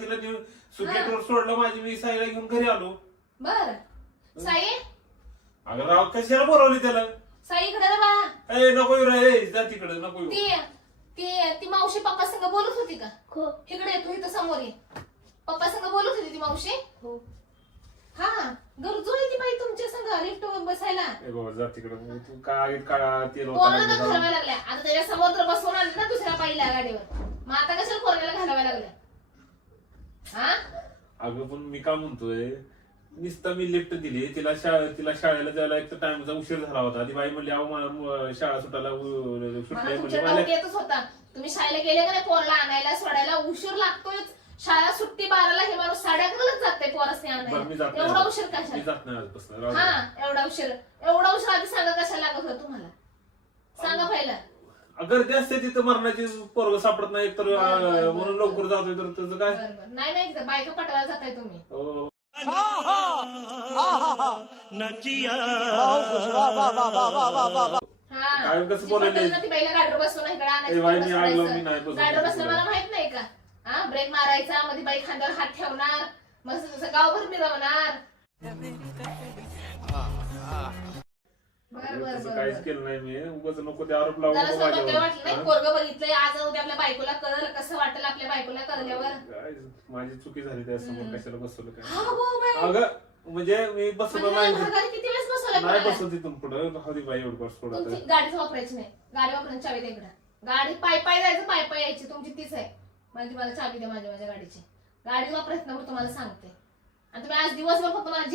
तिला सुकेटवर सोडलं माझी, मी साईला घेऊन घरी आलो. बर साई अगं राव कशाला बोलवली त्याला? साई इकडे रे बाळा. ए नको येऊ रे, जा तिकडे नको येऊ. ती मावशी पप्पा संग बोलत होती का? इकडे येतो इथं समोर ये. पप्पा संग बोलत होती ती मावशी? हो. हा गरजू आहे ती बाई तुमच्या संग लिफ्ट वर बसायला. ए बाबा जा तिकडे, तू काय काळा तेल पोराला तर घालवायला लागल्या. आता त्याच्या समोर तर बसवून आणले ना दुसऱ्या बाईला गाडीवर, मग आता कशाला पोराला घालवायला लागल्या? हा अगं पण मी काय म्हणतोय, नुसता मी लिफ्ट दिली तिला शाळेला जायला एक तर टाइमचा उशीर झाला होता. ती बाई म्हणली अहो मला शाळा सुटायला सुटली म्हणजे येतच होता. तुम्ही शाळेला गेले का नाही पोराला आणायला सोडायला? उशीर लागतोय. शाळा सुट्टी 12ला, हे माणूस 11:30 जाते पोरासने आणायला. एवढा उशीर कशाला? हा एवढा उशीर आधी सांगा कशाला लागत होता तुम्हाला? सांगा पहिला. गर्दी असते तिथं मरणाची, पोरग सापडत नाही तर म्हणून लवकर जातोय. तर त्याचं काय? नाही बायका पटवायला जाताय तुम्ही. काय कसं बोलायला ती बाईला गाडीवर बसवून इकडे आणायचं. गाडीवर बसलं मला माहित नाही का? हा ब्रेक मारायचा, मध्ये बाई खांद्यावर हात ठेवणार, मस्त तसं गावभर मिरवणार. काहीच केलं नाही मी. उगाच नको ते आरोप लावू. वाटलं नाही पोरग बघितलंय आज उद्या आपल्या बायकोला कळलं, कसं वाटेल आपल्या बायकोला कळल्यावर? माझी चुकी झाली त्यासमोर कशाला बसवलं काय? अगं म्हणजे मी बसवलं नाही. किती वेळेस बसवलं? नाही बसवत तिथून पुढे हवी बाई एवढं बस थोडं. गाडीच वापरायची नाही. गाडी वापरायची चावी द्या इकडं. गाडी पाय जायचं, पाय यायची. तुमची तीच आहे. मला चावी द्या माझ्या गाडीची. गाडी वापरायची ना तुम्हाला सांगते. आणि तुम्ही आज दिवसभर फक्त मला